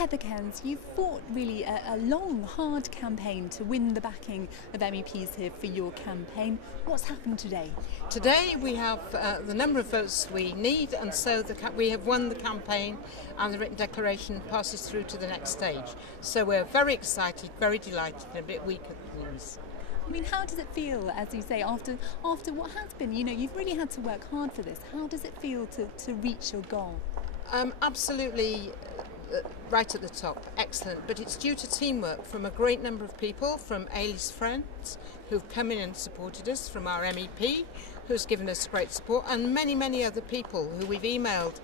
Heather Cairns, you've fought really a long, hard campaign to win the backing of MEPs here for your campaign. What's happened today? Today we have the number of votes we need, and so we have won the campaign, and the written declaration passes through to the next stage. So we're very excited, very delighted, and a bit weak at the knees. I mean, how does it feel, as you say, after what has been, you've really had to work hard for this. How does it feel to reach your goal? Absolutely right at the top, excellent. But it's due to teamwork from a great number of people, from Eilidh Cairns, who've come in and supported us, from our MEP, who's given us great support, and many, many other people who we've emailed.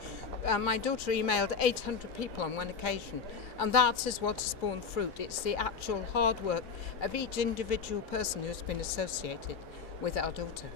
My daughter emailed 800 people on one occasion, and that is what has borne fruit. It's the actual hard work of each individual person who's been associated with our daughter.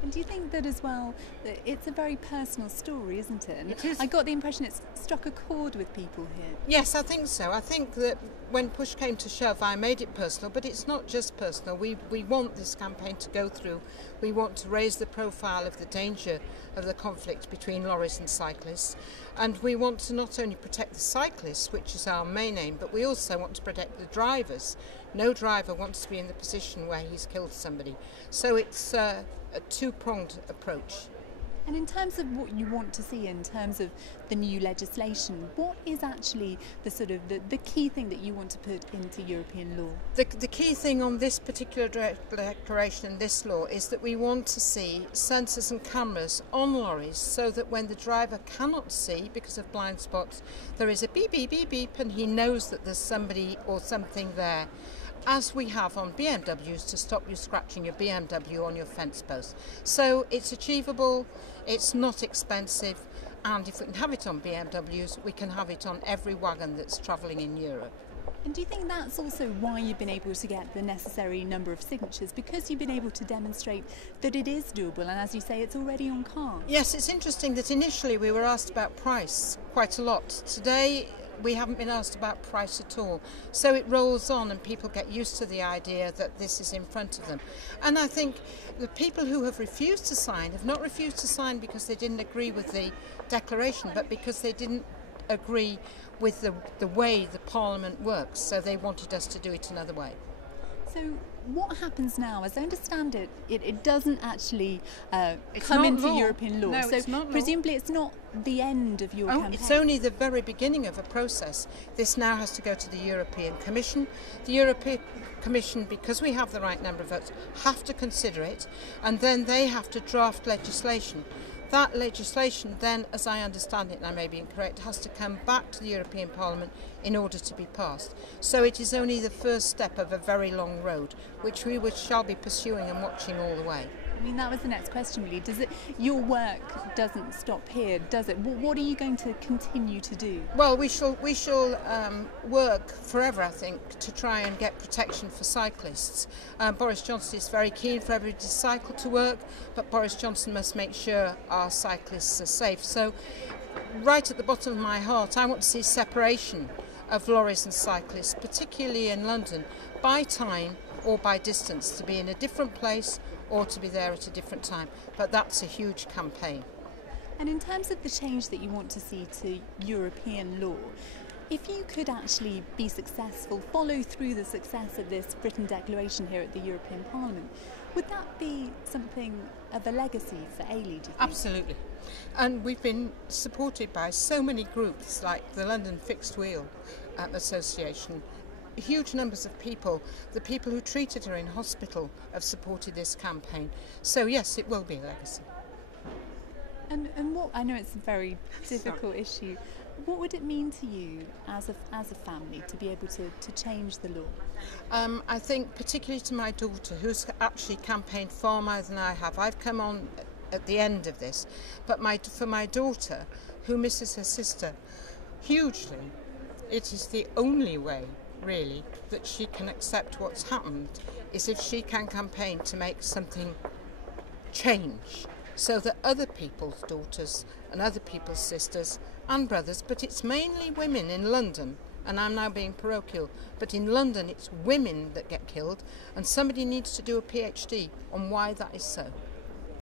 And do you think that as well, that it's a very personal story, isn't it? And it is. I got the impression it's struck a chord with people here. Yes, I think so. I think that when push came to shove, I made it personal, but it's not just personal. We want this campaign to go through. We want to raise the profile of the danger of the conflict between lorries and cyclists. And we want to not only protect the cyclists, which is our main aim, but we also want to protect the drivers. No driver wants to be in the position where he's killed somebody. So it's a two-pronged approach. And in terms of what you want to see in terms of the new legislation, what is actually the key thing that you want to put into European law? The key thing on this particular declaration and this law is that we want to see sensors and cameras on lorries so that when the driver cannot see because of blind spots, there is a beep, beep, beep, beep, and he knows that there's somebody or something there, as we have on BMWs to stop you scratching your BMW on your fence post. So it's achievable, it's not expensive, and if we can have it on BMWs, we can have it on every wagon that's travelling in Europe. And do you think that's also why you've been able to get the necessary number of signatures? Because you've been able to demonstrate that it is doable, and as you say, it's already on cars? Yes, it's interesting that initially we were asked about price quite a lot. Today we haven't been asked about price at all. So it rolls on and people get used to the idea that this is in front of them. And I think the people who have refused to sign have not refused to sign because they didn't agree with the declaration, but because they didn't agree with the way the Parliament works. So they wanted us to do it another way. So what happens now? As I understand it, it doesn't actually come into European law. No, so it's not law. Presumably it's not the end of your campaign. It's only the very beginning of a process. This now has to go to the European Commission. The European Commission, because we have the right number of votes, have to consider it, and then they have to draft legislation. That legislation then, as I understand it, and I may be incorrect, has to come back to the European Parliament in order to be passed. So it is only the first step of a very long road, which we shall be pursuing and watching all the way. I mean, that was the next question, really. Your work doesn't stop here, does it? What are you going to continue to do? Well, we shall work forever, I think, to try and get protection for cyclists. Boris Johnson is very keen for everybody to cycle to work, but Boris Johnson must make sure our cyclists are safe. So, right at the bottom of my heart, I want to see separation of lorries and cyclists, particularly in London, by time or by distance, to be in a different place or to be there at a different time. But that's a huge campaign. And in terms of the change that you want to see to European law, if you could actually be successful, follow through the success of this written declaration here at the European Parliament, would that be something of a legacy for Eilidh, do you think? Absolutely. And we've been supported by so many groups like the London Fixed Wheel Association. Huge numbers of people, the people who treated her in hospital, have supported this campaign. So yes, it will be a legacy. And what, I know it's a very difficult issue, what would it mean to you as a family to be able to change the law? I think particularly to my daughter, who's actually campaigned far more than I have. I've come on at the end of this, but for my daughter, who misses her sister hugely, it is the only way really that she can accept what's happened, is if she can campaign to make something change so that other people's daughters and other people's sisters and brothers, but it's mainly women in London, and I'm now being parochial, but in London it's women that get killed, and somebody needs to do a PhD on why that is so.